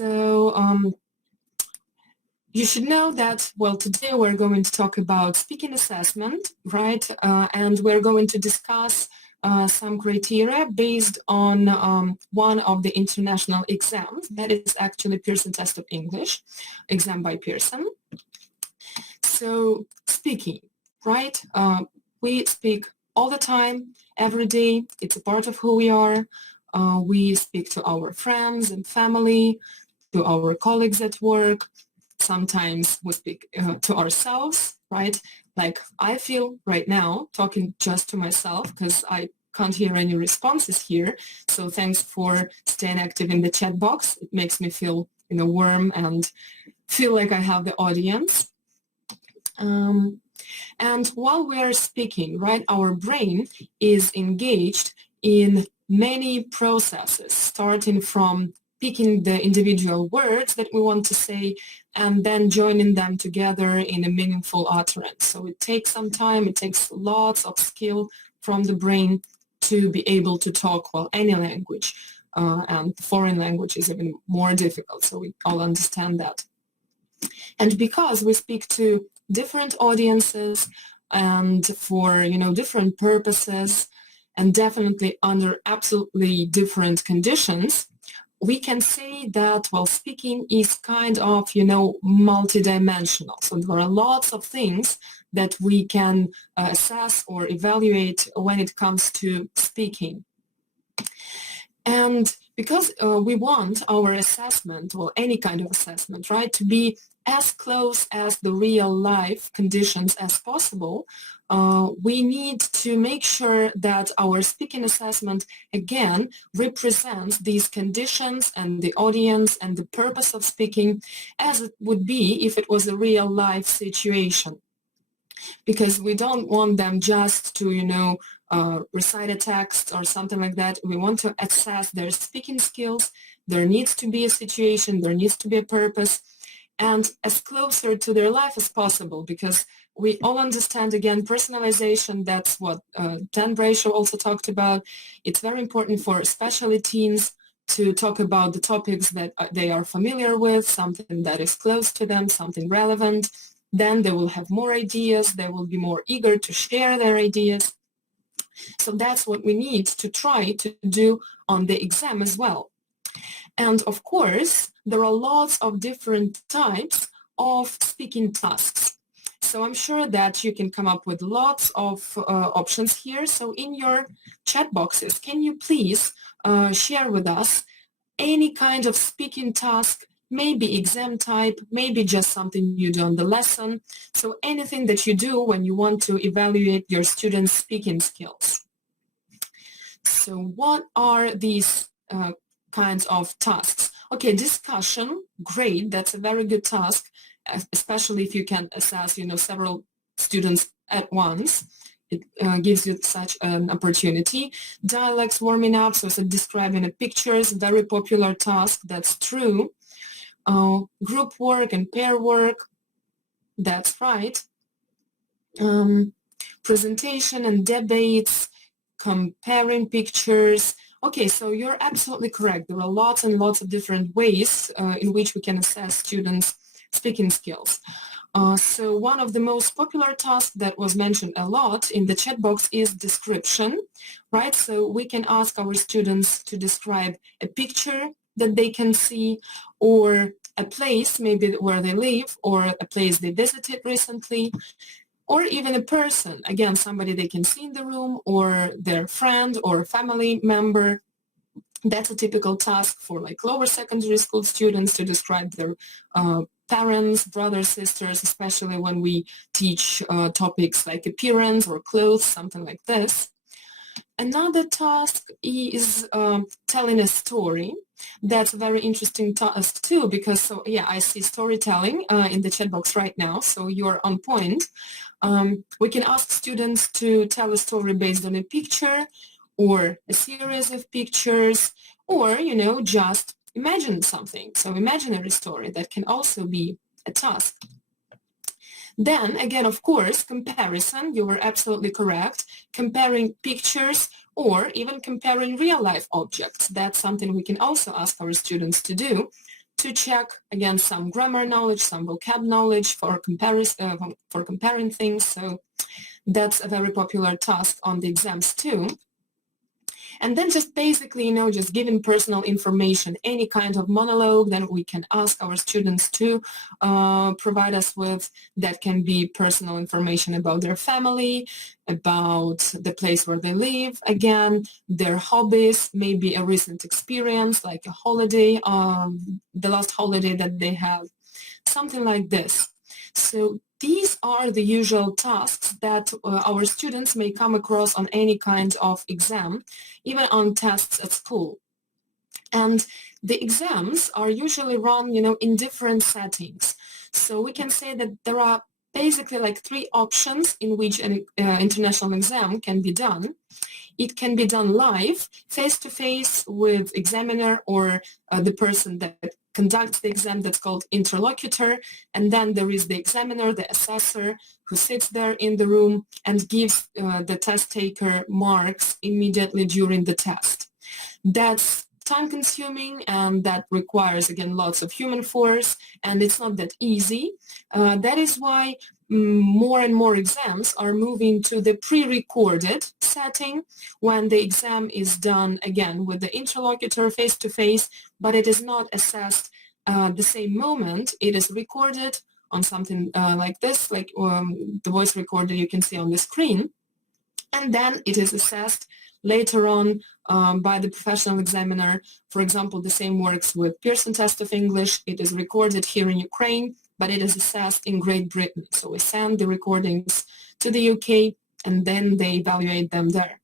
You should know that, well, today we're going to talk about speaking assessment, right? And we're going to discuss some criteria based on one of the international exams. That is actually Pearson Test of English, exam by Pearson. So speaking, right? We speak all the time, every day. It's a part of who we are. We speak to our friends and family, to our colleagues at work. Sometimes we speak to ourselves, right? Like I feel right now talking just to myself because I can't hear any responses here. So thanks for staying active in the chat box. It makes me feel, warm and feel like I have the audience. And while we are speaking, right, our brain is engaged in many processes, starting from picking the individual words that we want to say and then joining them together in a meaningful utterance. So it takes some time, it takes lots of skill from the brain to be able to talk, well, any language, and foreign language is even more difficult, so we all understand that. And because we speak to different audiences and for, different purposes and definitely under absolutely different conditions, we can say that, well, speaking is kind of, multidimensional. So there are lots of things that we can assess or evaluate when it comes to speaking. And because we want our assessment, well, any kind of assessment, right, to be as close as the real life conditions as possible, we need to make sure that our speaking assessment, again, represents these conditions and the audience and the purpose of speaking as it would be if it was a real life situation. Because we don't want them just to, recite a text or something like that. We want to assess their speaking skills. There needs to be a situation, there needs to be a purpose, and as closer to their life as possible, because we all understand, again, personalization. That's what Dan Brayshaw also talked about. It's very important for especially teens to talk about the topics that they are familiar with, something that is close to them, something relevant. Then they will have more ideas. They will be more eager to share their ideas. So that's what we need to try to do on the exam as well. And of course, there are lots of different types of speaking tasks. So I'm sure that you can come up with lots of options here. So in your chat boxes, can you please share with us any kind of speaking task, maybe exam type, maybe just something you do on the lesson. So anything that you do when you want to evaluate your students' speaking skills. So what are these kinds of tasks? Okay, discussion, great, that's a very good task, especially if you can assess, several students at once. It gives you such an opportunity. Dialects warming up, so describing a picture is a very popular task, that's true. Group work and pair work, that's right. Presentation and debates, comparing pictures. Okay, so you're absolutely correct. There are lots and lots of different ways in which we can assess students' speaking skills. So one of the most popular tasks that was mentioned a lot in the chat box is description, right? So we can ask our students to describe a picture that they can see, or a place maybe where they live, or a place they visited recently, or even a person, again, somebody they can see in the room, or their friend or family member. That's a typical task for like lower secondary school students, to describe their parents, brothers, sisters, especially when we teach topics like appearance or clothes, something like this. Another task is telling a story. That's a very interesting task too, because I see storytelling in the chat box right now, so you're on point. We can ask students to tell a story based on a picture or a series of pictures, or, just imagine something. So imaginary story, that can also be a task. Then, again, of course, comparison, you were absolutely correct. Comparing pictures or even comparing real-life objects. That's something we can also ask our students to do, to check, again, some grammar knowledge, some vocab knowledge for comparing things. So that's a very popular task on the exams too. And then just basically, just giving personal information, any kind of monologue that we can ask our students to provide us with, that can be personal information about their family, about the place where they live, again, their hobbies, maybe a recent experience, like a holiday, the last holiday that they have, something like this. So these are the usual tasks that our students may come across on any kind of exam, even on tests at school. And the exams are usually run, in different settings. So we can say that there are basically like three options in which an international exam can be done. It can be done live, face-to-face with examiner or the person that conducts the exam, that's called interlocutor, and then there is the examiner, the assessor, who sits there in the room and gives the test taker marks immediately during the test. That's time-consuming, and that requires, again, lots of human force, and it's not that easy. That is why more and more exams are moving to the pre-recorded setting, when the exam is done, again, with the interlocutor face-to-face, but it is not assessed the same moment. It is recorded on something like this, like the voice recorder you can see on the screen, and then it is assessed later on by the professional examiner. For example, the same works with Pearson Test of English. It is recorded here in Ukraine, but it is assessed in Great Britain. So we send the recordings to the UK, and then they evaluate them there.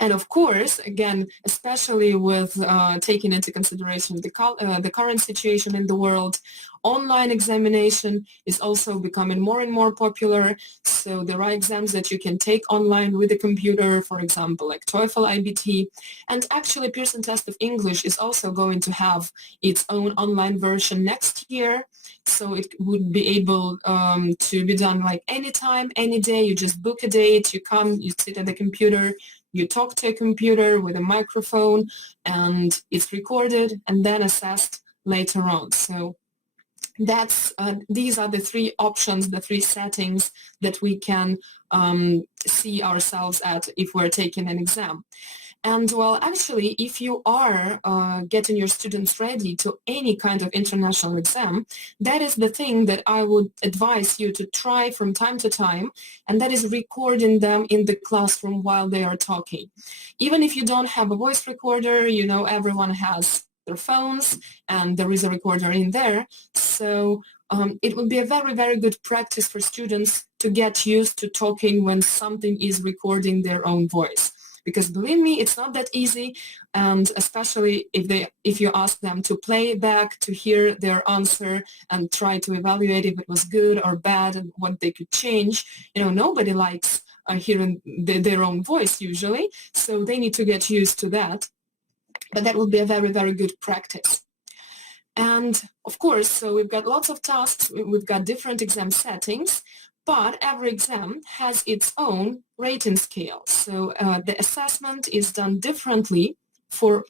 And of course, again, especially with taking into consideration the current situation in the world, online examination is also becoming more and more popular. So there are exams that you can take online with a computer, for example, like TOEFL, IBT. And actually, Pearson Test of English is also going to have its own online version next year. So it would be able to be done like anytime, any day. You just book a date, you come, you sit at the computer, you talk to a computer with a microphone, and it's recorded and then assessed later on. So that's these are the three options, the three settings that we can see ourselves at if we're taking an exam. And well, actually, if you are getting your students ready to any kind of international exam, that is the thing that I would advise you to try from time to time, and that is recording them in the classroom while they are talking. Even if you don't have a voice recorder, everyone has their phones, and there is a recorder in there. So it would be a very, very good practice for students to get used to talking when something is recording their own voice. Because believe me, it's not that easy, and especially if you ask them to play back, to hear their answer and try to evaluate if it was good or bad and what they could change. Nobody likes hearing their own voice usually, so they need to get used to that. But that would be a very, very good practice. And of course, so we've got lots of tasks, we've got different exam settings, but every exam has its own rating scale. So the assessment is done differently for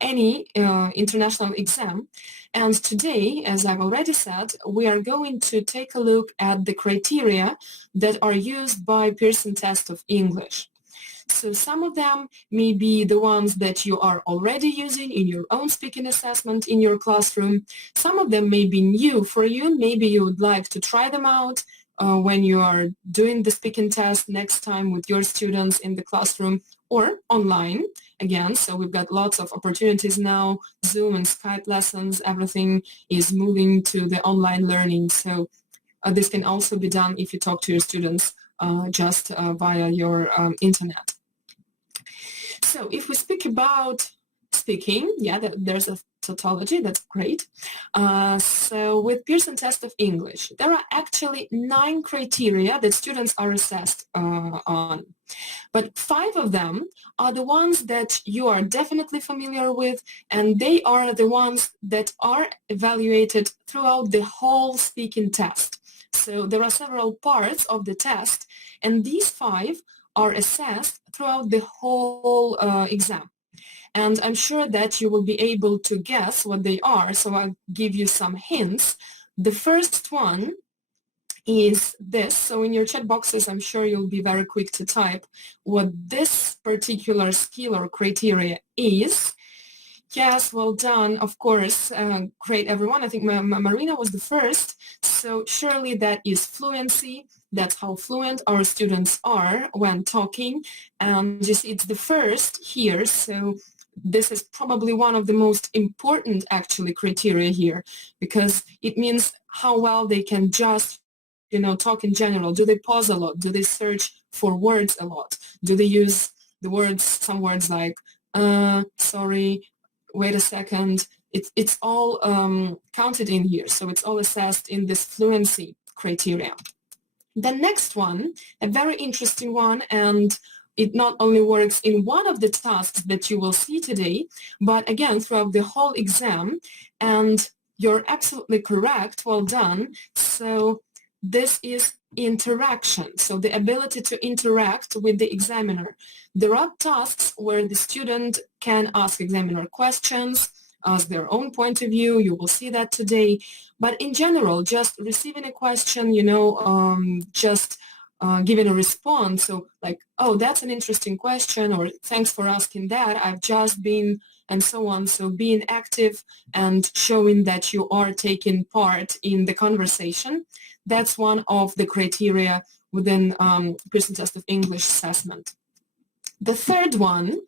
any international exam. And today, as I've already said, we are going to take a look at the criteria that are used by Pearson Test of English. So some of them may be the ones that you are already using in your own speaking assessment in your classroom. Some of them may be new for you. Maybe you would like to try them out when you are doing the speaking test next time with your students in the classroom or online. Again, so we've got lots of opportunities now, Zoom and Skype lessons, everything is moving to the online learning. So this can also be done if you talk to your students just via your internet. So if we speak about speaking, there's a tautology, that's great. So with Pearson Test of English, there are actually 9 criteria that students are assessed on. But 5 of them are the ones that you are definitely familiar with, and they are the ones that are evaluated throughout the whole speaking test. So there are several parts of the test, and these 5 are assessed throughout the whole exam. and I'm sure that you will be able to guess what they are, so I'll give you some hints. The first one is this. So in your chat boxes, I'm sure you'll be very quick to type what this particular skill or criteria is. Yes, well done, of course. Great, everyone. I think Marina was the first. So surely that is fluency. That's how fluent our students are when talking. And you see, it's the first here. So this is probably one of the most important, actually, criteria here, because it means how well they can just, talk in general. Do they pause a lot? Do they search for words a lot? Do they use the words, some words like, sorry, wait a second. It's all counted in here, so it's all assessed in this fluency criteria. The next one, a very interesting one, and it not only works in one of the tasks that you will see today, but again throughout the whole exam, and you're absolutely correct, well done. So this is interaction, so the ability to interact with the examiner. There are tasks where the student can ask examiner questions, ask their own point of view, you will see that today, but in general, just receiving a question, just giving a response, so like, oh, that's an interesting question, or thanks for asking that, I've just been, and so on. So being active and showing that you are taking part in the conversation, that's one of the criteria within Pearson Test of English assessment. The third one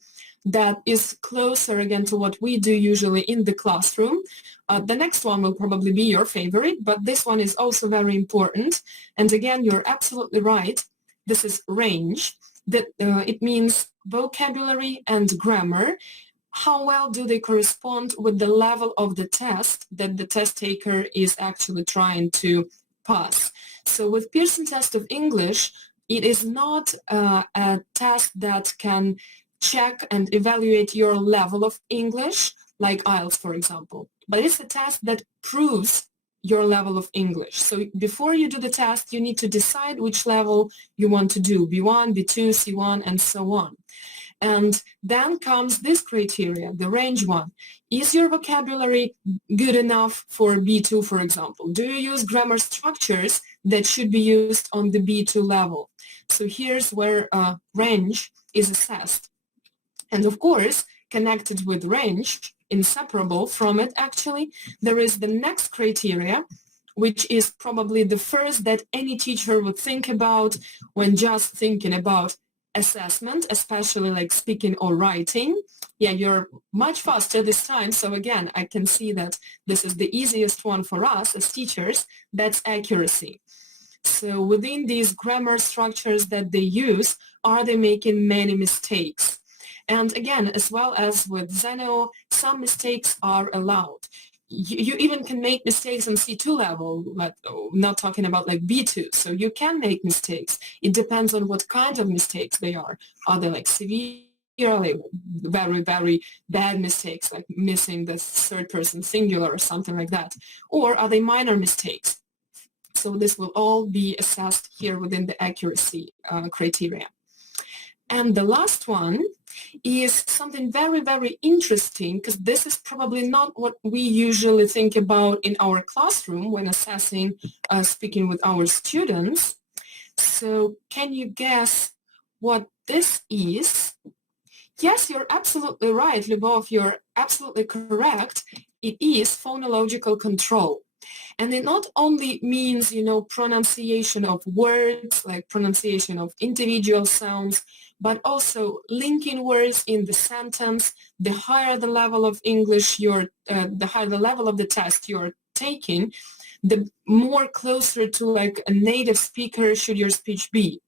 that is closer again to what we do usually in the classroom, the next one will probably be your favorite, but this one is also very important. And again, you're absolutely right. This is range. It means vocabulary and grammar. How well do they correspond with the level of the test that the test taker is actually trying to pass? So with Pearson Test of English, it is not a test that can check and evaluate your level of English, like IELTS, for example, but it's a test that proves your level of English. So before you do the test, you need to decide which level you want to do, B1, B2, C1, and so on. And then comes this criteria, the range one. Is your vocabulary good enough for B2, for example? Do you use grammar structures that should be used on the B2 level? So here's where range is assessed. And of course, connected with range, inseparable from it actually, there is the next criteria, which is probably the first that any teacher would think about when just thinking about assessment, especially like speaking or writing. Yeah, you're much faster this time. So again, I can see that this is the easiest one for us as teachers. That's accuracy. So within these grammar structures that they use, are they making many mistakes? And again, as well as with Zeno, some mistakes are allowed. You even can make mistakes on C2 level, but not talking about like B2. So you can make mistakes. It depends on what kind of mistakes they are. Are they like severe, like very, very bad mistakes, like missing the third person singular or something like that? Or are they minor mistakes? So this will all be assessed here within the accuracy criteria. And the last one is something very, very interesting, because this is probably not what we usually think about in our classroom when assessing speaking with our students. So can you guess what this is? Yes, you're absolutely right, Lyubov, you're absolutely correct. It is phonological control. And it not only means, pronunciation of words, like pronunciation of individual sounds, but also linking words in the sentence. The higher the level of English the higher the level of the test you're taking, the more closer to like a native speaker should your speech be.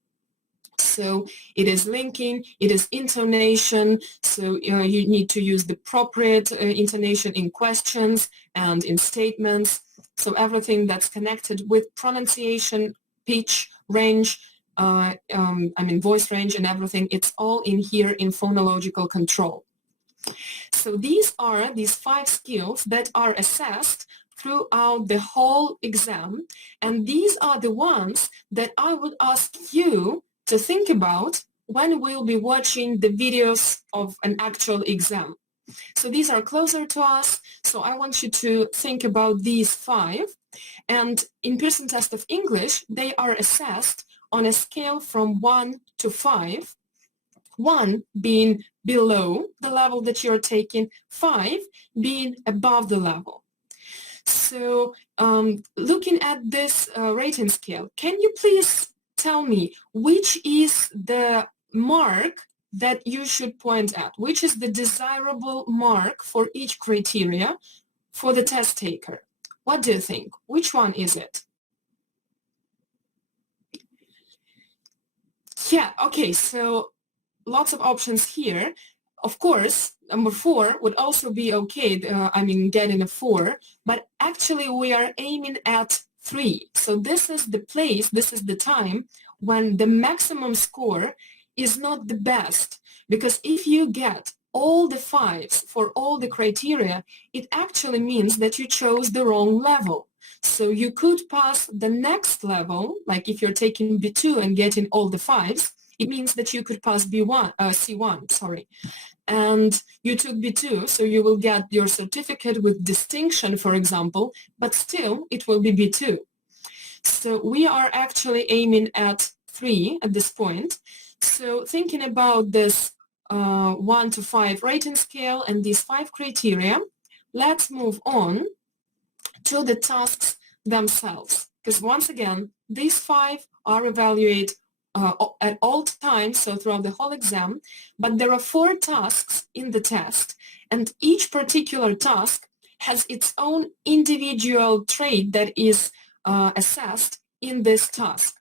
So it is linking, it is intonation, so you need to use the appropriate intonation in questions and in statements. So everything that's connected with pronunciation, pitch, range, voice range and everything, it's all in here in phonological control. So these are these 5 skills that are assessed throughout the whole exam, and these are the ones that I would ask you to think about when we'll be watching the videos of an actual exam. So these are closer to us. So I want you to think about these 5. And in Pearson Test of English, they are assessed on a scale from 1 to 5. 1 being below the level that you're taking, 5 being above the level. So looking at this rating scale, can you please tell me which is the mark that you should point at? Which is the desirable mark for each criteria for the test taker? What do you think? Which one is it? Yeah, okay, so lots of options here. Of course, number 4 would also be okay, getting a 4, but actually we are aiming at 3. So this is the place, this is the time when the maximum score is not the best, because if you get all the 5s for all the criteria, it actually means that you chose the wrong level. So you could pass the next level, like if you're taking B2 and getting all the 5s, it means that you could pass C1, sorry. And you took B2, so you will get your certificate with distinction, for example, but still it will be B2. So we are actually aiming at 3 at this point. So thinking about this 1 to 5 rating scale and these 5 criteria, let's move on to the tasks themselves. Because once again, these 5 are evaluated at all times, so throughout the whole exam, but there are 4 tasks in the test, and each particular task has its own individual trait that is assessed in this task.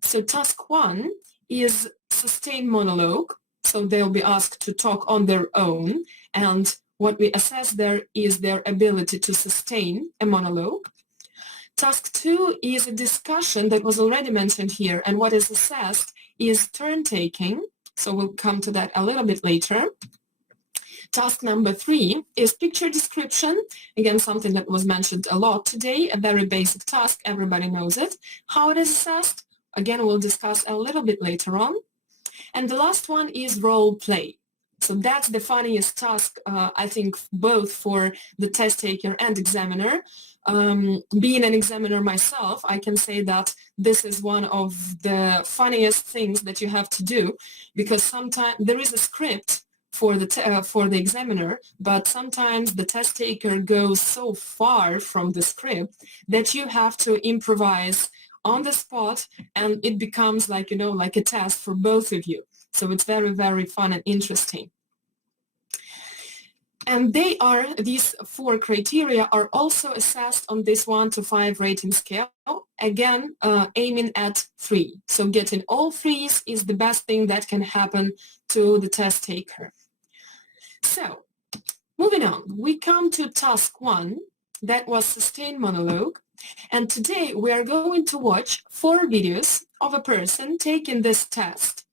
So task 1 is sustained monologue, so they'll be asked to talk on their own, and what we assess there is their ability to sustain a monologue. Task 2 is a discussion that was already mentioned here, and what is assessed is turn-taking, so we'll come to that a little bit later. Task number 3 is picture description, again something that was mentioned a lot today, a very basic task, everybody knows it. How it is assessed, again we'll discuss a little bit later on. And the last one is role play. So that's the funniest task, I think, both for the test taker and examiner. Being an examiner myself, I can say that this is one of the funniest things that you have to do, because sometimes there is a script for the examiner, but sometimes the test taker goes so far from the script that you have to improvise on the spot, and it becomes like, like a test for both of you. So it's very, very fun and interesting. And these 4 criteria are also assessed on this 1 to 5 rating scale, again, aiming at 3. So getting all 3s is the best thing that can happen to the test taker. So, moving on, we come to task 1, that was sustained monologue. And today we are going to watch 4 videos of a person taking this test.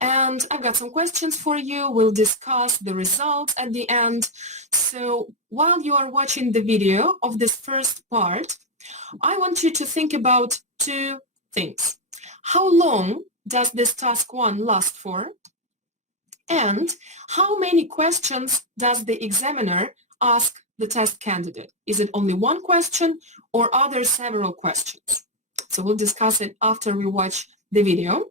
And I've got some questions for you. We'll discuss the results at the end. So while you are watching the video of this first part, I want you to think about 2 things. How long does this task 1 last for? And how many questions does the examiner ask the test candidate? Is it only 1 question, or are there several questions? So we'll discuss it after we watch the video.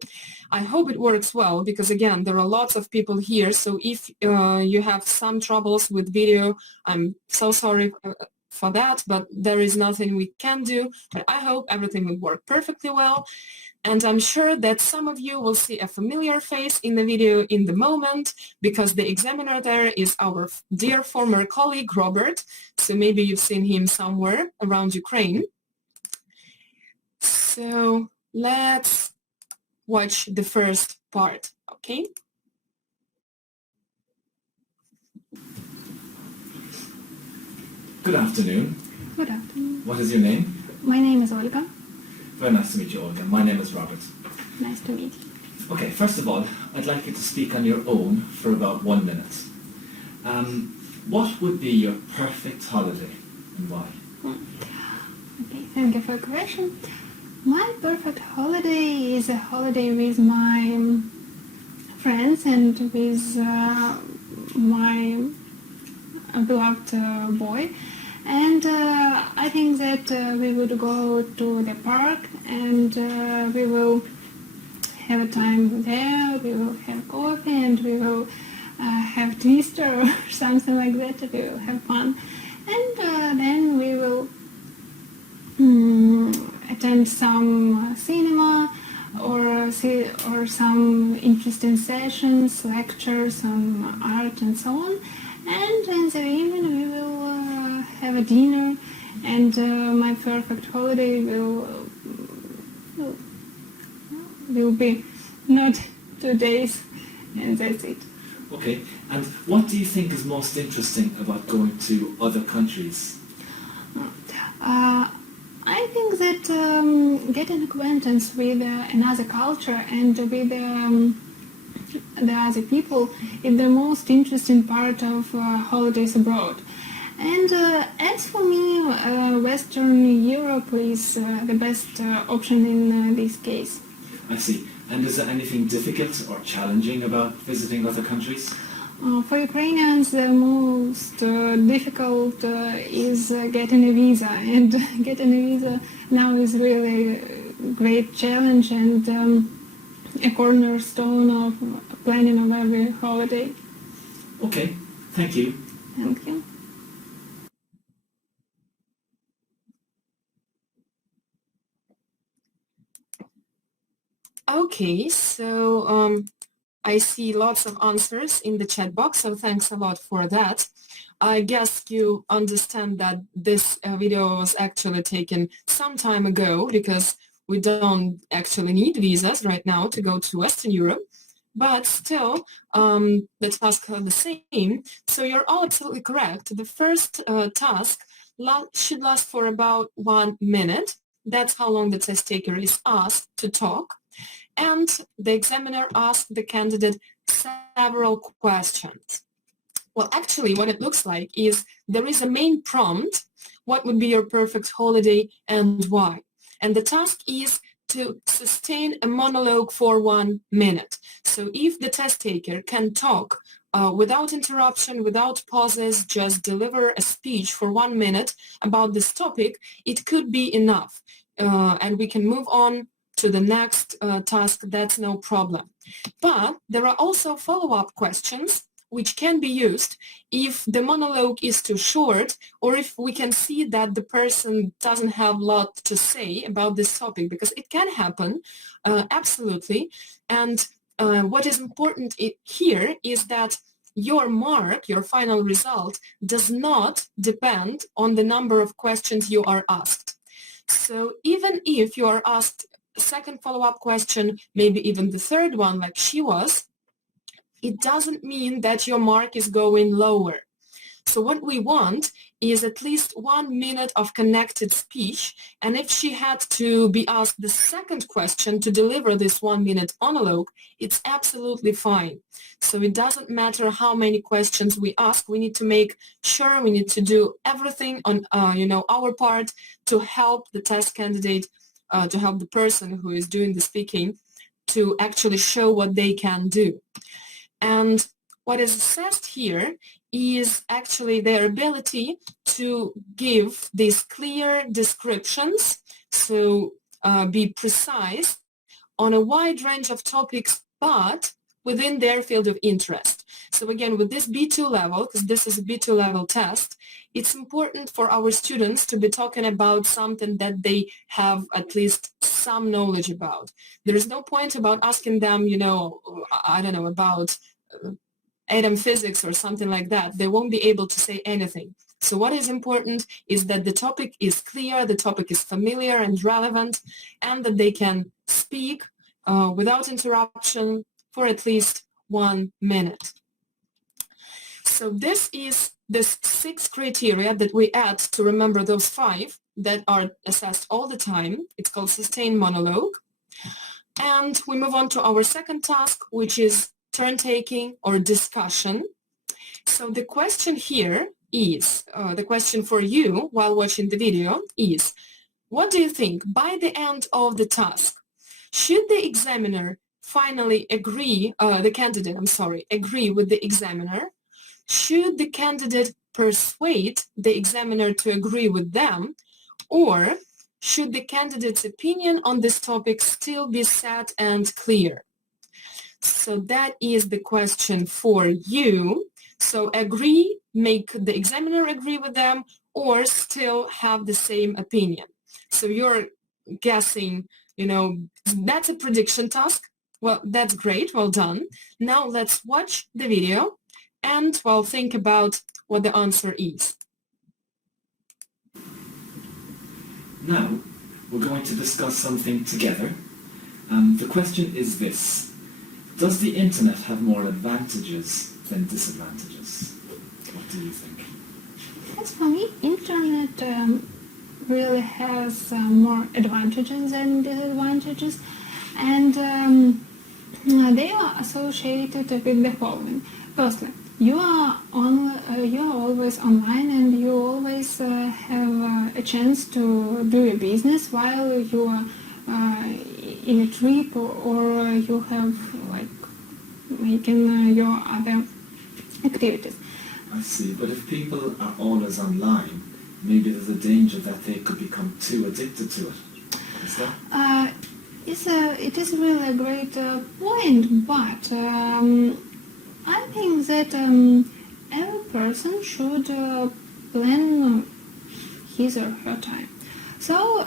I hope it works well, because again, there are lots of people here, so if you have some troubles with video, I'm so sorry for that, but there is nothing we can do. But I hope everything will work perfectly well, and I'm sure that some of you will see a familiar face in the video in the moment, because the examiner there is our dear former colleague Robert, so maybe you've seen him somewhere around Ukraine. So let's watch the first part, okay? Good afternoon. Good afternoon. What is your name? My name is Olga. Very nice to meet you, Olga. My name is Robert. Nice to meet you. Okay, first of all, I'd like you to speak on your own for about 1 minute. What would be your perfect holiday and why? Okay, thank you for the question. My perfect holiday is a holiday with my friends and with my beloved boy. And I think that we would go to the park and we will have a time there, we will have coffee and we will have twister or something like that, we will have fun. And then we will attend some cinema or some interesting sessions, lectures on art and so on. And in the evening we will have a dinner, and my perfect holiday will be not 2 days, and that's it. Okay, and what do you think is most interesting about going to other countries? I think that getting acquaintance with another culture and with the other people is the most interesting part of holidays abroad. And as for me, Western Europe is the best option in this case. I see. And is there anything difficult or challenging about visiting other countries? For Ukrainians, the most difficult is getting a visa, and getting a visa now is really a great challenge and a cornerstone of planning of every holiday. Okay, thank you. Thank you. Okay, so I see lots of answers in the chat box, so thanks a lot for that. I guess you understand that this video was actually taken some time ago because we don't actually need visas right now to go to Western Europe, but still the tasks are the same. So you're all absolutely correct. The first task should last for about 1 minute. That's how long the test taker is asked to talk. And the examiner asked the candidate several questions. Well, actually, what it looks like is there is a main prompt, what would be your perfect holiday and why? And the task is to sustain a monologue for 1 minute. So if the test taker can talk without interruption, without pauses, just deliver a speech for 1 minute about this topic, it could be enough. And we can move on to the next task, that's no problem. But there are also follow-up questions which can be used if the monologue is too short or if we can see that the person doesn't have a lot to say about this topic, because it can happen, absolutely. And what is important here is that your mark, your final result, does not depend on the number of questions you are asked. So even if you are asked second follow-up question, maybe even the third one like she was, it doesn't mean that your mark is going lower. So what we want is at least 1 minute of connected speech, and if she had to be asked the second question to deliver this 1 minute monologue, it's absolutely fine. So it doesn't matter how many questions we ask, we need to make sure, we need to do everything on our part to help the test candidate, to help the person who is doing the speaking to actually show what they can do. And what is assessed here is actually their ability to give these clear descriptions, so be precise on a wide range of topics, but within their field of interest. So again, with this B2 level, because this is a B2 level test, it's important for our students to be talking about something that they have at least some knowledge about. There is no point about asking them, I don't know, about atom physics or something like that. They won't be able to say anything. So what is important is that the topic is clear, the topic is familiar and relevant, and that they can speak without interruption for at least 1 minute. So this is the 6 criteria that we add to remember those 5 that are assessed all the time. It's called sustained monologue. And we move on to our second task, which is turn-taking or discussion. So the question here is, the question for you while watching the video is, what do you think by the end of the task? Should the examiner finally agree with the examiner? Should the candidate persuade the examiner to agree with them, or should the candidate's opinion on this topic still be set and clear? So that is the question for you. So agree, make the examiner agree with them, or still have the same opinion. So you're guessing, that's a prediction task. Well, that's great, well done. Now let's watch the video and, think about what the answer is. Now, we're going to discuss something together. The question is this: does the internet have more advantages than disadvantages? What do you think? As for me, internet really has more advantages than disadvantages, and they are associated with the following. Firstly, you are always online, and you always have a chance to do your business while you are in a trip, or you have making your other activities. I see, but if people are always online, maybe there's a danger that they could become too addicted to it. Is that? It is really a great point, but I think that every person should plan his or her time. So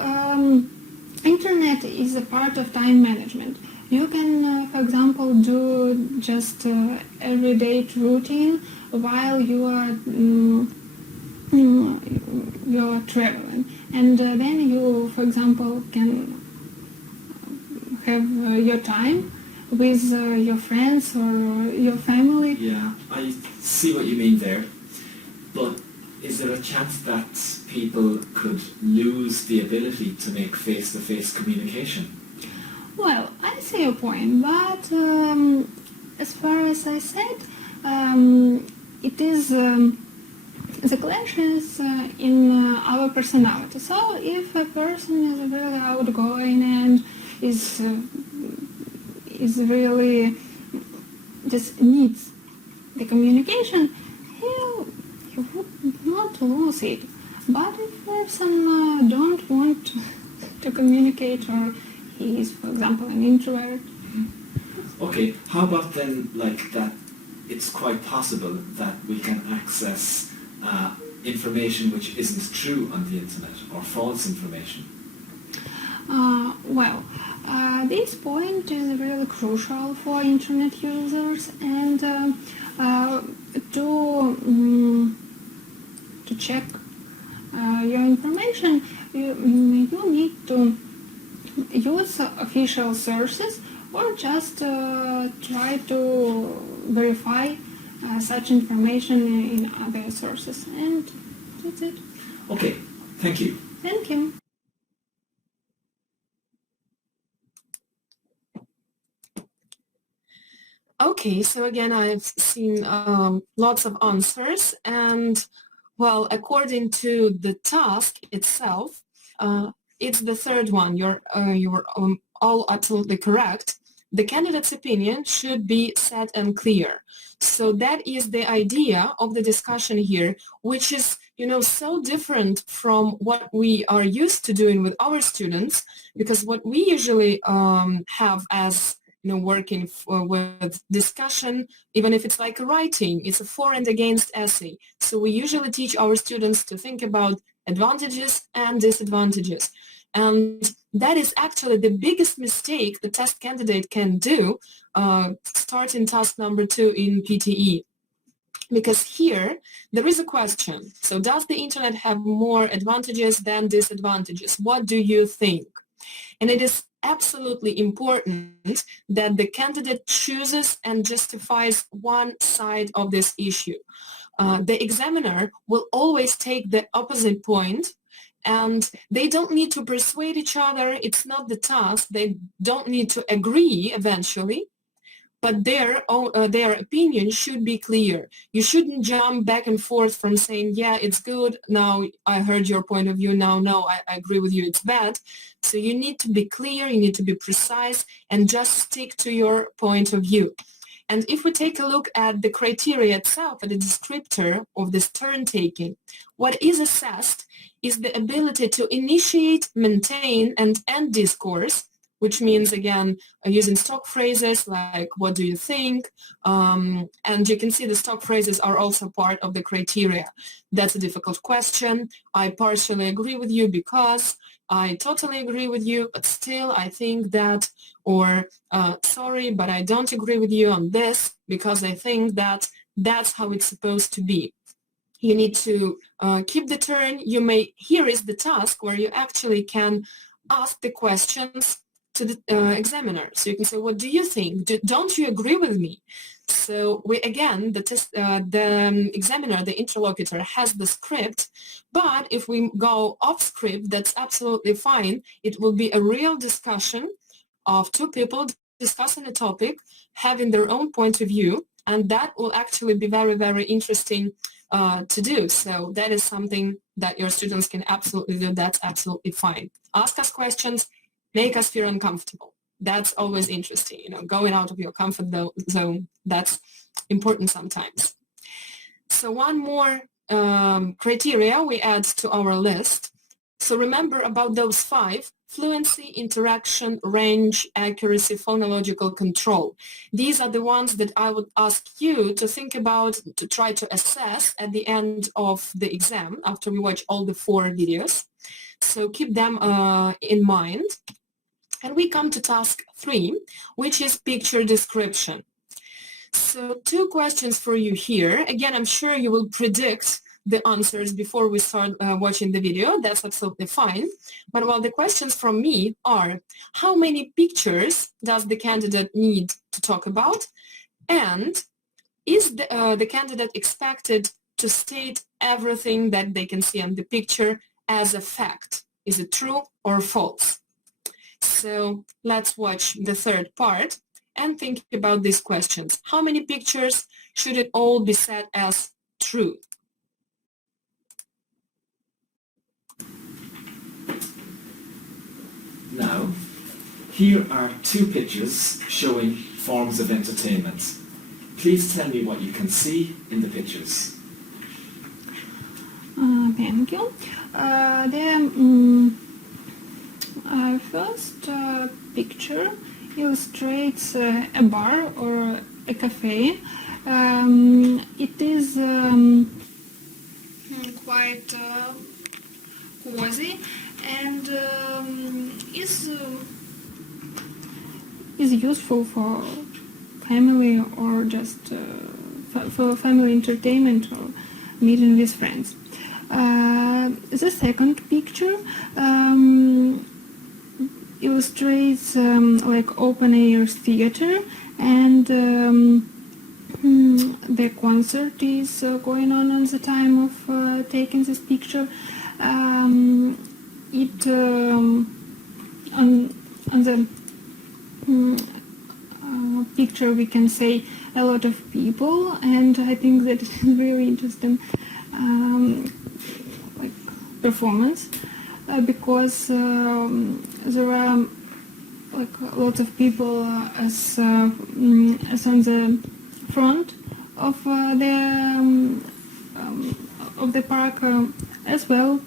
internet is a part of time management. You can, for example, do just everyday routine while you're traveling, and then you, for example, can have your time with your friends or your family. Yeah, I see what you mean there, but is there a chance that people could lose the ability to make face-to-face communication? Well, I see your point, but as far as I said, it is the clashes in our personality. So if a person is really outgoing and is really just needs the communication, he would not lose it. But if person don't want to communicate, or he is, for example, an introvert. Okay, how about then that it's quite possible that we can access information which isn't true on the internet, or false information? This point is really crucial for internet users, and to check your information, you need to use official sources, or just try to verify such information in other sources, and that's it. Okay, thank you. Thank you. Okay, so again, I've seen lots of answers, and according to the task itself, it's the third one. You're all absolutely correct. The candidate's opinion should be set and clear. So that is the idea of the discussion here, which is, so different from what we are used to doing with our students, because what we usually have as working with discussion, even if it's like a writing, it's a for and against essay. So we usually teach our students to think about advantages and disadvantages. And that is actually the biggest mistake the test candidate can do, starting task number 2 in PTE. Because here, there is a question. So does the internet have more advantages than disadvantages? What do you think? And it is absolutely important that the candidate chooses and justifies one side of this issue. The examiner will always take the opposite point, and they don't need to persuade each other. It's not the task. They don't need to agree eventually, but their opinion should be clear. You shouldn't jump back and forth from saying, yeah, it's good, now I heard your point of view, now no, I agree with you, it's bad. So you need to be clear, you need to be precise, and just stick to your point of view. And if we take a look at the criteria itself, at the descriptor of this turn-taking, what is assessed is the ability to initiate, maintain, and end discourse, which means, again, using stock phrases like, what do you think? And you can see the stock phrases are also part of the criteria. That's a difficult question. I partially agree with you because, I totally agree with you, but still I think that, or sorry, but I don't agree with you on this because I think that that's how it's supposed to be. You need to keep the turn. Here is the task where you actually can ask the questions to the examiner. So you can say, what do you think? Don't you agree with me? So the examiner, the interlocutor, has the script, but if we go off script, that's absolutely fine. It will be a real discussion of two people discussing a topic, having their own point of view, and that will actually be very, very interesting to do. So that is something that your students can absolutely do. That's absolutely fine. Ask us questions, make us feel uncomfortable. That's always interesting, going out of your comfort zone. That's important sometimes. So one more criteria we add to our list. So remember about those 5: fluency, interaction, range, accuracy, phonological control. These are the ones that I would ask you to think about, to try to assess at the end of the exam after we watch all the 4 videos. So keep them in mind. And we come to task 3, which is picture description. So 2 questions for you here. Again, I'm sure you will predict the answers before we start watching the video. That's absolutely fine. But the questions from me are, how many pictures does the candidate need to talk about? And is the candidate expected to state everything that they can see on the picture as a fact? Is it true or false? So let's watch the 3rd part and think about these questions. How many pictures should it all be set as true? Now, here are 2 pictures showing forms of entertainment. Please tell me what you can see in the pictures. Thank you. The first picture illustrates a bar or a cafe. It is quite cozy and is useful for family or just for family entertainment or meeting with friends. The second picture illustrates like open-air theater, and the concert is going on the time of taking this picture. On the picture we can say a lot of people, and I think that it is really interesting like performance because there are like lots of people as on the front of the park as well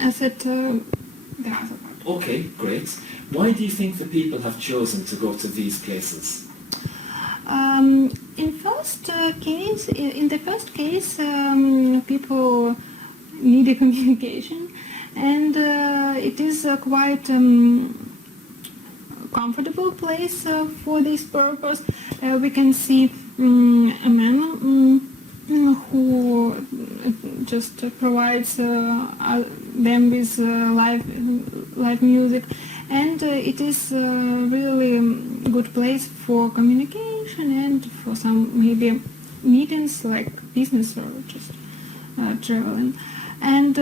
as at the other part. Okay, great. Why do you think the people have chosen to go to these places? In the first case, people need a communication, and it is a quite comfortable place for this purpose. We can see a man who just provides them with live music, and it is really good place for communication and for some maybe meetings like business or just traveling. And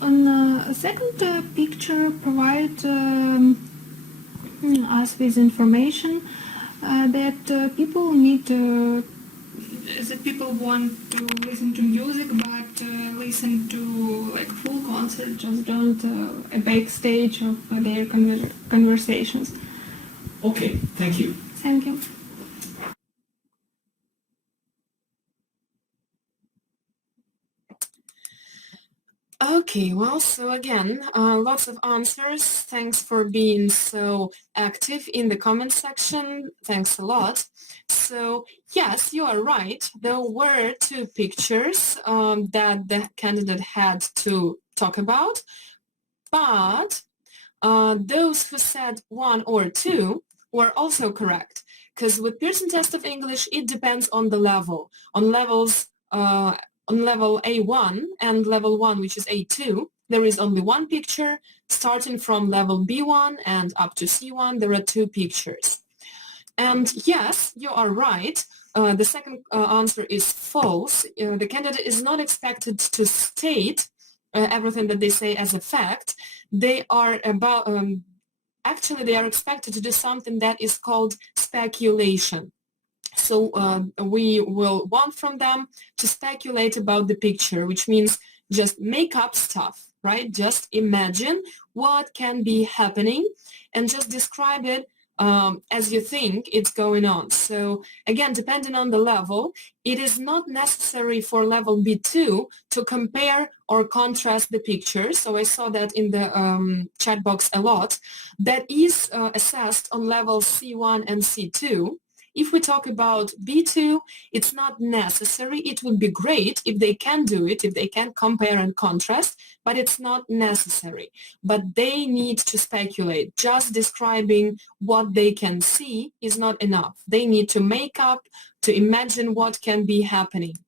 on a second picture provide us with information that people need that people want to listen to music, but listen to like full concert, just don't a backstage of their conversations. Okay, thank you. Thank you. Okay, well, so again, lots of answers. Thanks for being so active in the comment section. Thanks a lot. So, yes, you are right. There were two pictures that the candidate had to talk about, but those who said one or two were also correct, because with Pearson Test of English, it depends on the level. On level A1 and level 1, which is A2, there is only one picture. Starting from level B1 and up to C1, there are two pictures. And yes, you are right. The second answer is false. The candidate is not expected to state everything that they say as a fact. They are actually they are expected to do something that is called speculation. So we will want from them to speculate about the picture, which means just make up stuff, right? Just imagine what can be happening and just describe it as you think it's going on. So again, depending on the level, it is not necessary for level B2 to compare or contrast the picture. So I saw that in the chat box a lot. That is assessed on level C1 and C2. If we talk about B2, it's not necessary. It would be great if they can do it, if they can compare and contrast, but it's not necessary. But they need to speculate. Just describing what they can see is not enough. They need to make up, to imagine what can be happening.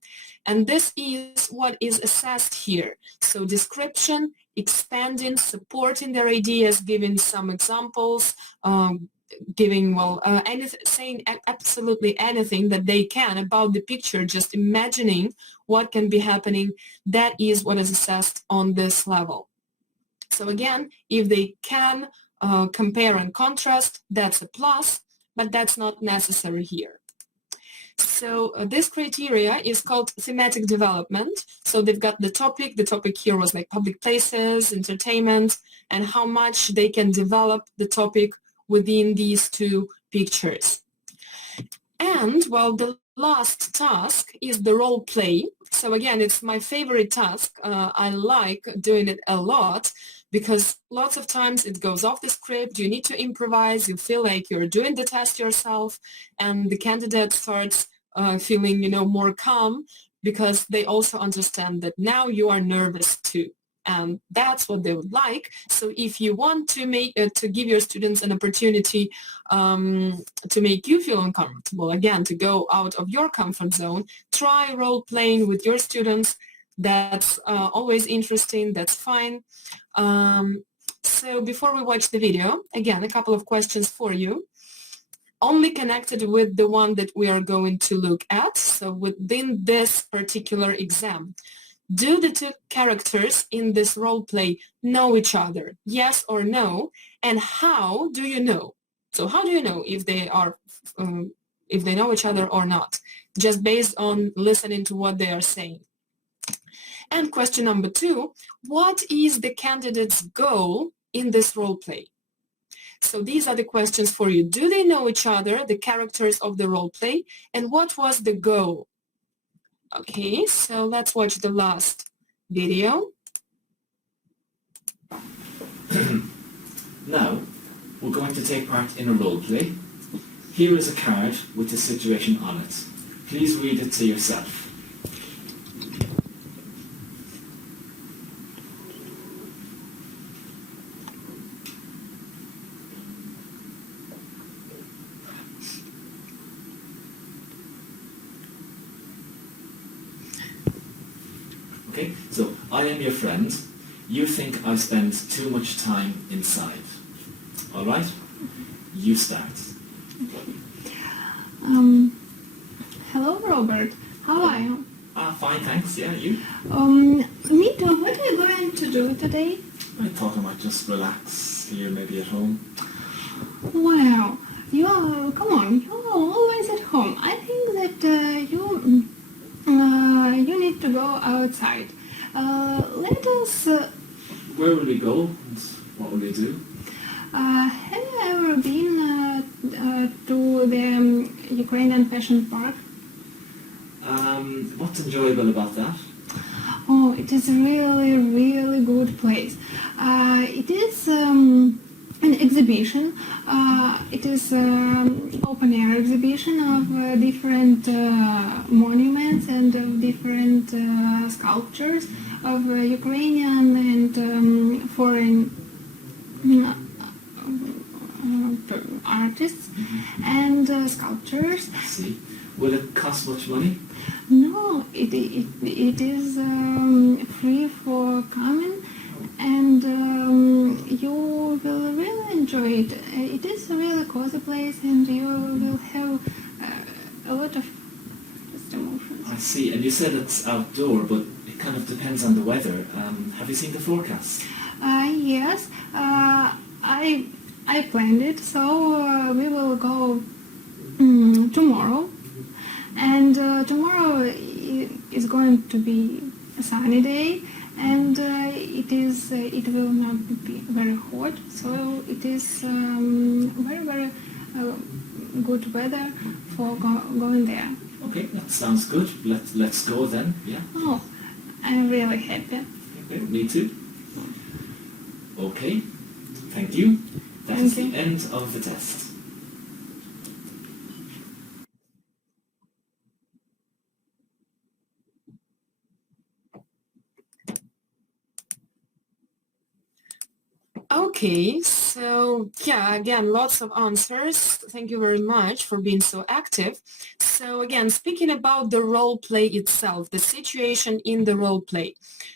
And this is what is assessed here. So description, expanding, supporting their ideas, giving some examples, saying absolutely anything that they can about the picture, just imagining what can be happening. That is what is assessed on this level. So again, if they can compare and contrast, that's a plus, but that's not necessary here. So this criteria is called thematic development. So they've got the topic. The topic here was like public places, entertainment, and how much they can develop the topic within these two pictures. And, well, the last task is the role play. So again, it's my favorite task. I like doing it a lot because lots of times it goes off the script. You need to improvise. You feel like you're doing the test yourself, and the candidate starts feeling, more calm because they also understand that now you are nervous too. And that's what they would like. So if you want to to give your students an opportunity to make you feel uncomfortable, again, to go out of your comfort zone, try role-playing with your students. That's always interesting. That's fine. So before we watch the video, again, a couple of questions for you, only connected with the one that we are going to look at. So within this particular exam, do the two characters in this role play know each other? Yes or no? And how do you know? So how do you know if they know each other or not? Just based on listening to what they are saying. And question number 2, what is the candidate's goal in this role play? So these are the questions for you. Do they know each other, the characters of the role play? And what was the goal? Okay, so let's watch the last video. Now, we're going to take part in a role play. Here is a card with a situation on it. Please read it to yourself. Okay, so I am your friend. You think I spend too much time inside. All right? You start. Hello, Robert. How are you? Fine, thanks. Yeah, you? Me too. What are you going to do today? I thought I might just relax here, maybe at home. Wow. Come on, you're always at home. I think that you need to go outside. Let us... Where will we go? And what will we do? Have you ever been to the Ukrainian Fashion Park? What's enjoyable about that? Oh, it is a really, really good place. It is an exhibition. It is open-air exhibition of different monuments and of different sculptures of Ukrainian and foreign artists and sculptors. I see. Will it cost much money? No, it is free for coming, and you will really enjoy it. It is a really cozy place, and you will have a lot of emotions. I see. And you said it's outdoor, but it kind of depends on the weather. Have you seen the forecast? Yes, I planned it, so we will go tomorrow. And tomorrow is going to be a sunny day, and it will not be very hot, so it is very, very good weather for going there. Okay, that sounds good. Let's go then. Yeah. Oh, I'm really happy. Okay, me too. Okay, thank you. That is the end of the test. Okay, so yeah, again, lots of answers. Thank you very much for being so active. So again, speaking about the role play itself, the situation in the role play.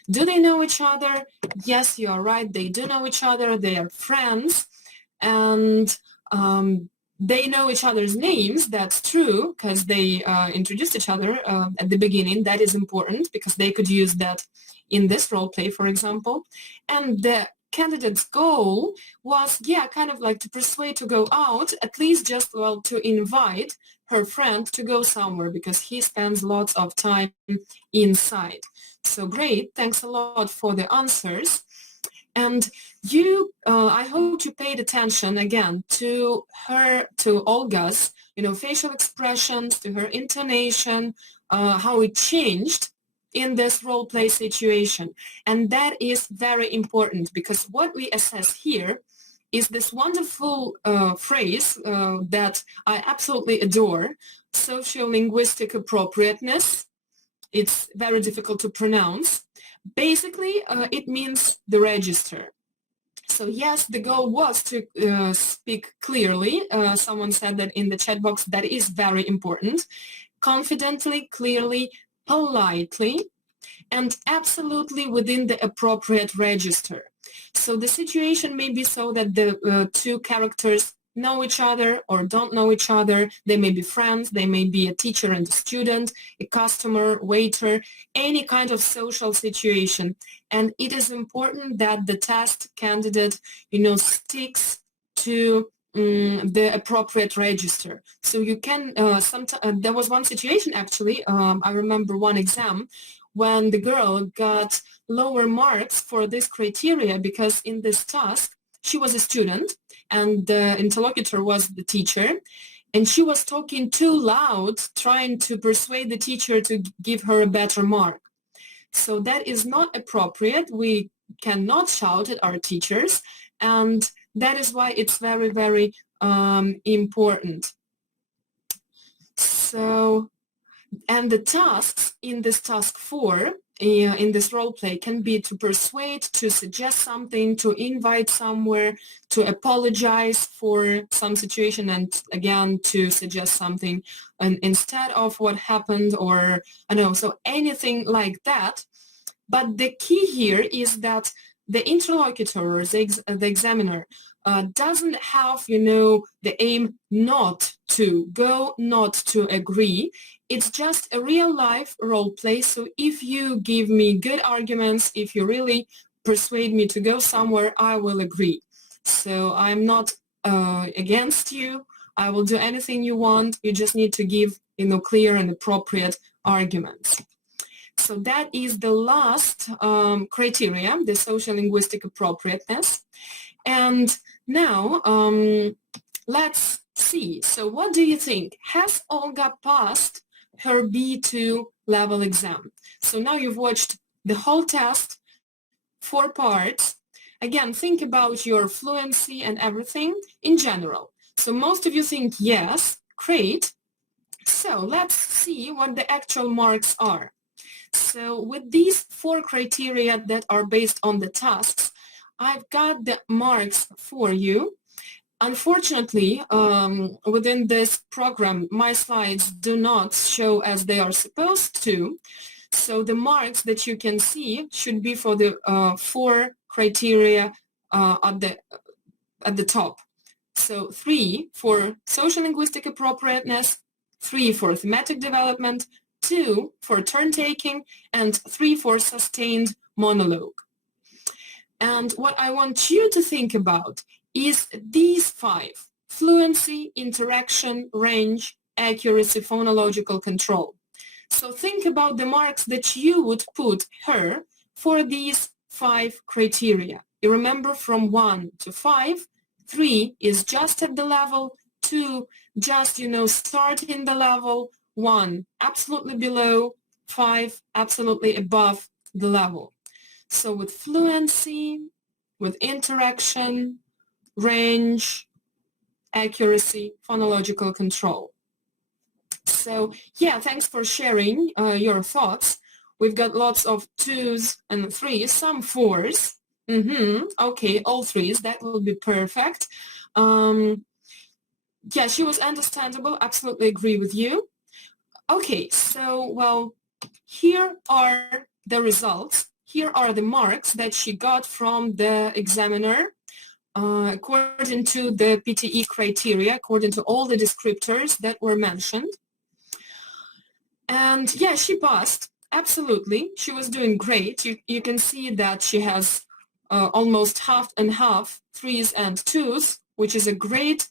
Do they know each other? Yes, you are right. They do know each other. They are friends. And they know each other's names. That's true, because they introduced each other at the beginning. That is important, because they could use that in this role play, for example. And the candidate's goal was, kind of like to persuade to go out, at least just, to invite her friend to go somewhere, because he spends lots of time inside. So great, thanks a lot for the answers. And you, I hope you paid attention again to Olga's, facial expressions, to her intonation, how it changed in this role play situation. And that is very important, because what we assess here is this wonderful phrase that I absolutely adore, sociolinguistic appropriateness. It's very difficult to pronounce. Basically, it means the register. So yes, the goal was to speak clearly. Someone said that in the chat box. That is very important. Confidently, clearly, politely, and absolutely within the appropriate register. So the situation may be so that the two characters know each other or don't know each other. They may be friends. They may be a teacher and a student, a customer, waiter, any kind of social situation. And it is important that the test candidate, sticks to the appropriate register. So you can, there was one situation actually, I remember one exam when the girl got lower marks for this criteria, because in this task, she was a student and the interlocutor was the teacher, and she was talking too loud, trying to persuade the teacher to give her a better mark. So that is not appropriate. We cannot shout at our teachers, and that is why it's very, very important. So, and the tasks in this task 4, in this role play, can be to persuade, to suggest something, to invite somewhere, to apologize for some situation, and again, to suggest something instead of what happened, or I don't know, so anything like that. But the key here is that the interlocutor or the examiner doesn't have, the aim not to go, not to agree. It's just a real-life role play. So if you give me good arguments, if you really persuade me to go somewhere, I will agree. So I'm not against you. I will do anything you want. You just need to give, clear and appropriate arguments. So that is the last criteria, the sociolinguistic appropriateness. And now let's see. So what do you think? Has Olga passed her B2 level exam? So now you've watched the whole test, 4 parts. Again, think about your fluency and everything in general. So most of you think yes, great. So let's see what the actual marks are. So with these 4 criteria that are based on the tasks, I've got the marks for you. Unfortunately, within this program, my slides do not show as they are supposed to. So the marks that you can see should be for the 4 criteria at the top. So 3 for social linguistic appropriateness, 3 for thematic development, 2 for turn-taking, and 3 for sustained monologue. And what I want you to think about is these 5: fluency, interaction, range, accuracy, phonological control. So think about the marks that you would put her for these 5 criteria. You remember, from 1 to 5, 3 is just at the level, 2 just, starting the level, 1 absolutely below, 5 absolutely above the level. So with fluency, with interaction, range, accuracy, phonological control. So yeah, thanks for sharing your thoughts. We've got lots of 2s and 3s, some 4s. Okay, all 3s, that will be perfect. Yeah, she was understandable, absolutely agree with you. Okay, so, well, here are the results. Here are the marks that she got from the examiner according to the PTE criteria, according to all the descriptors that were mentioned. And yeah, she passed, absolutely. She was doing great. You can see that she has almost half and half 3s and 2s, which is a great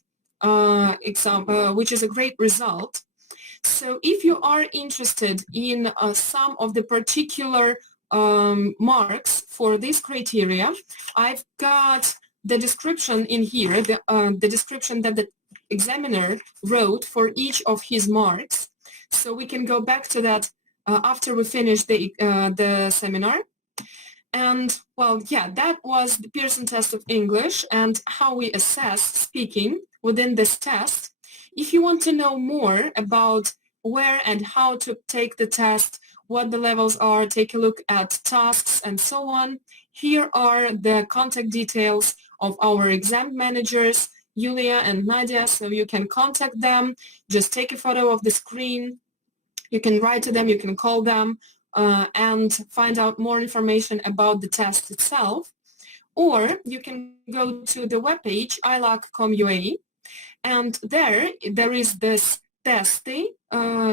which is a great result. So if you are interested in some of the particular marks for this criteria, I've got the description in here, the description that the examiner wrote for each of his marks. So we can go back to that after we finish the seminar. And, well, yeah, that was the Pearson Test of English and how we assess speaking within this test. If you want to know more about where and how to take the test, what the levels are, take a look at tasks and so on, here are the contact details of our exam managers, Yulia and Nadia, so you can contact them. Just take a photo of the screen. You can write to them, you can call them, and find out more information about the test itself. Or you can go to the webpage ilac.com.ua, and there is this тести,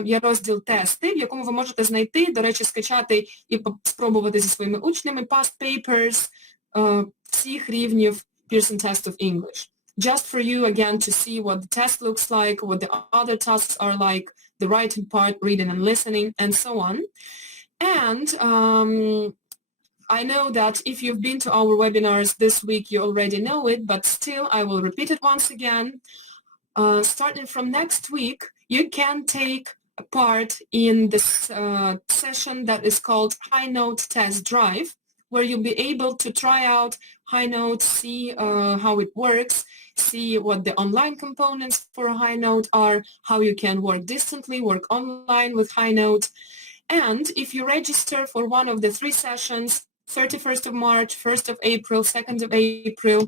є розділ тести, в якому ви можете знайти, до речі, скачати і спробувати зі своїми учнями past papers всіх рівнів Pearson Test of English. Just for you, again, to see what the test looks like, what the other tasks are like, the writing part, reading and listening, and so on. And I know that if you've been to our webinars this week, you already know it, but still I will repeat it once again. Starting from next week, you can take part in this session that is called High Note Test Drive, where you'll be able to try out High Note, see how it works, see what the online components for High Note are, how you can work distantly, work online with High Note. And if you register for one of the 3 sessions, 31st of March, 1st of April, 2nd of April,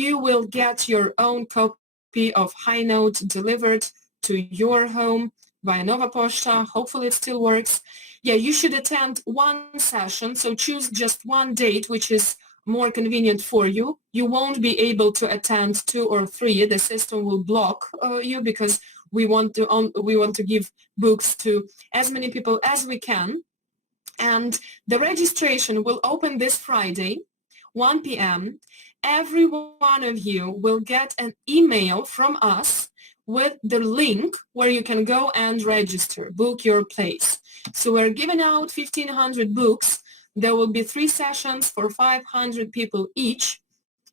you will get your own copy of High Note delivered to your home via Nova Posta. Hopefully it still works. Yeah, you should attend 1 session, so choose just 1 date, which is more convenient for you. You won't be able to attend 2 or 3. The system will block you because we want to give books to as many people as we can. And the registration will open this Friday, 1 p.m. Every one of you will get an email from us with the link where you can go and register, book your place. So we're giving out 1,500 books. There will be 3 sessions for 500 people each.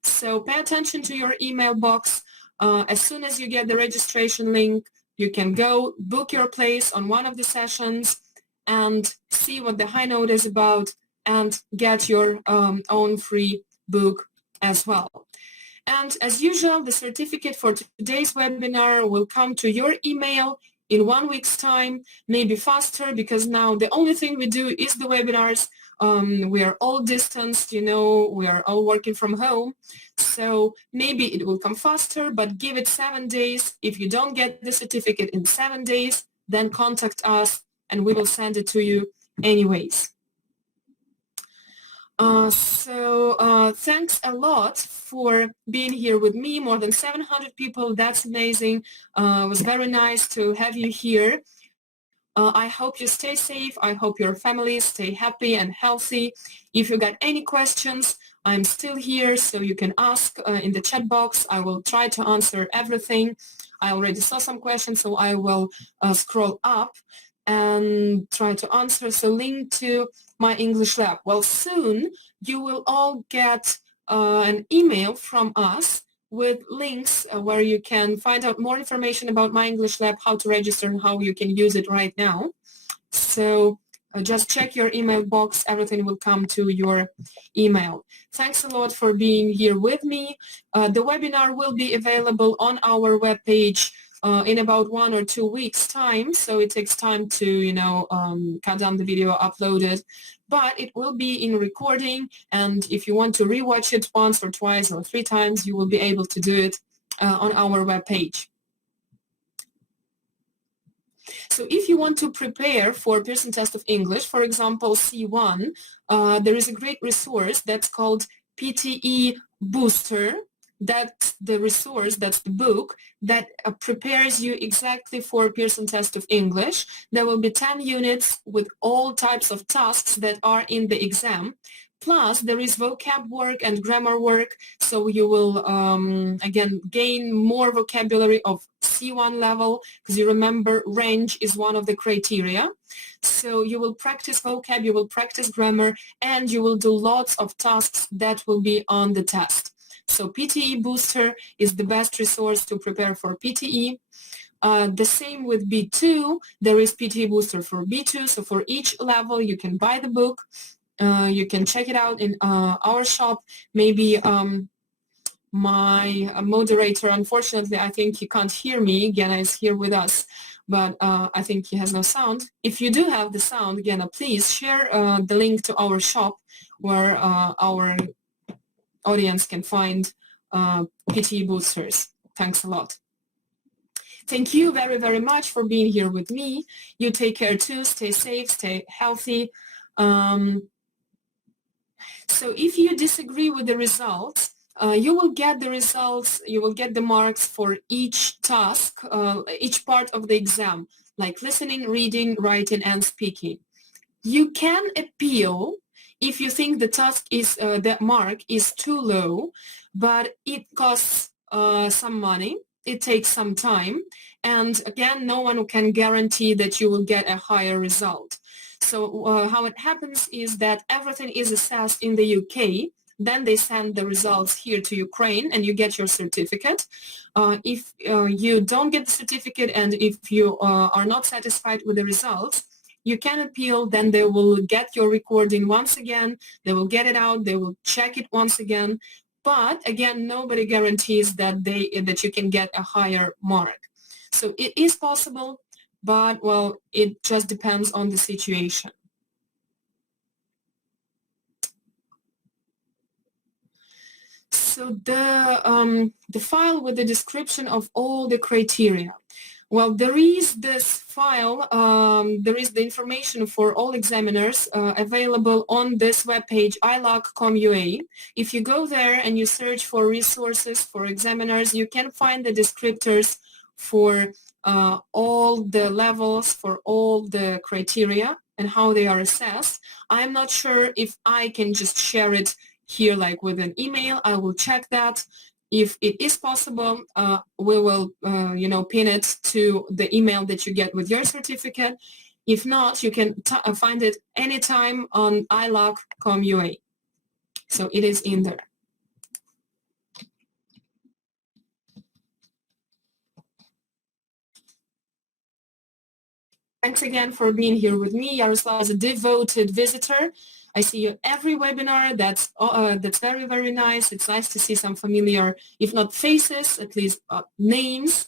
So pay attention to your email box. As soon as you get the registration link, you can go book your place on one of the sessions, and see what the high note is about and get your own free book as well. And as usual, the certificate for today's webinar will come to your email in 1 week's time, maybe faster, because now the only thing we do is the webinars. We are all distanced, we are all working from home. So maybe it will come faster, but give it 7 days. If you don't get the certificate in 7 days, then contact us and we will send it to you anyways. Thanks a lot for being here with me. More than 700 people. That's amazing. It was very nice to have you here. I hope you stay safe. I hope your families stay happy and healthy. If you got any questions, I'm still here, so you can ask in the chat box. I will try to answer everything. I already saw some questions, so I will scroll up and try to answer. So link to my English lab. Well, soon you will all get an email from us with links where you can find out more information about my English lab, how to register and how you can use it right now. So just check your email box. Everything will come to your email. Thanks a lot for being here with me. The webinar will be available on our webpage in about 1 or 2 weeks' time, so it takes time to, cut down the video, upload it, but it will be in recording, and if you want to rewatch it once or twice or 3 times, you will be able to do it on our webpage. So if you want to prepare for Pearson Test of English, for example, C1, there is a great resource that's called PTE Booster. That's the resource, that's the book that prepares you exactly for Pearson Test of English. There will be 10 units with all types of tasks that are in the exam. Plus, there is vocab work and grammar work, so you will, again, gain more vocabulary of C1 level, because you remember range is one of the criteria. So you will practice vocab, you will practice grammar, and you will do lots of tasks that will be on the test. So PTE Booster is the best resource to prepare for PTE. The same with B2. There is PTE Booster for B2. So for each level, you can buy the book. You can check it out in our shop. Maybe my moderator, unfortunately, I think he can't hear me. Gena is here with us, but I think he has no sound. If you do have the sound, Gena, please share the link to our shop where our audience can find PTE boosters. Thanks a lot. Thank you very, very much for being here with me. You take care too. Stay safe, stay healthy. So if you disagree with the results, you will get the results, you will get the marks for each task, each part of the exam, like listening, reading, writing, and speaking. You can appeal if you think the task is, the mark is too low, but it costs some money, it takes some time, and again, no one can guarantee that you will get a higher result. So how it happens is that everything is assessed in the UK, then they send the results here to Ukraine and you get your certificate. If you don't get the certificate and if you are not satisfied with the results, you can appeal, then they will get your recording once again, they will get it out, they will check it once again, but again, nobody guarantees that that you can get a higher mark. So it is possible, but, well, it just depends on the situation. So the file with the description of all the criteria. Well, there is this file, there is the information for all examiners available on this webpage, iluck.com.ua. If you go there and you search for resources for examiners, you can find the descriptors for all the levels, for all the criteria and how they are assessed. I'm not sure if I can just share it here like with an email. I will check that. If it is possible, we will, pin it to the email that you get with your certificate. If not, you can find it anytime on iluck.com.ua. So it is in there. Thanks again for being here with me. Yaroslav is a devoted visitor. I see you every webinar. That's very, very nice. It's nice to see some familiar, if not faces, at least names.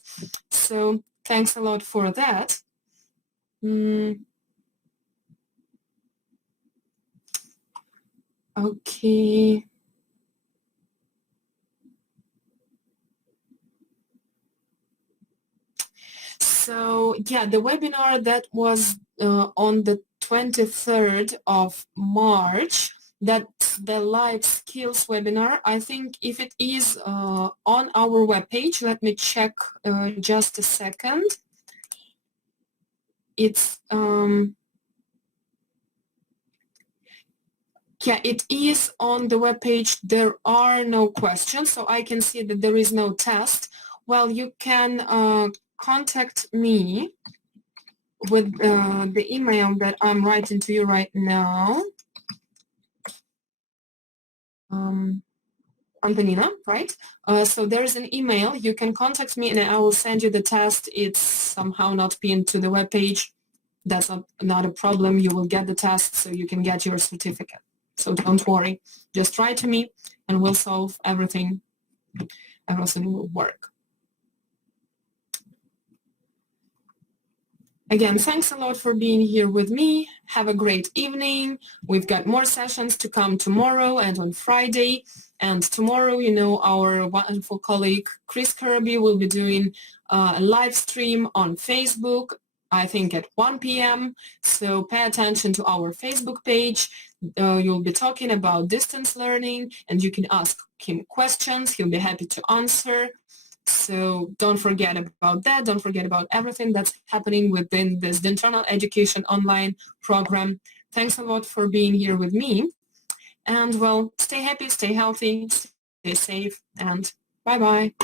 So thanks a lot for that. Okay. So yeah, the webinar that was on the 23rd of March, that's the life skills webinar. I think if it is on our webpage, let me check just a second. It's yeah, it is on the webpage. There are no questions, so I can see that there is no test. Well, you can contact me with the email that I'm writing to you right now. Antonina, right? So there's an email. You can contact me and I will send you the test. It's somehow not pinned to the webpage. That's not a problem. You will get the test so you can get your certificate. So don't worry. Just write to me and we'll solve everything. Everything will work. Again, thanks a lot for being here with me. Have a great evening. We've got more sessions to come tomorrow and on Friday. And tomorrow, you know, our wonderful colleague Chris Kirby will be doing a live stream on Facebook, I think at 1 p.m. So pay attention to our Facebook page. You'll be talking about distance learning and you can ask him questions. He'll be happy to answer. So don't forget about that. Don't forget about everything that's happening within this Internal Education Online program. Thanks a lot for being here with me. And, well, stay happy, stay healthy, stay safe, and bye-bye.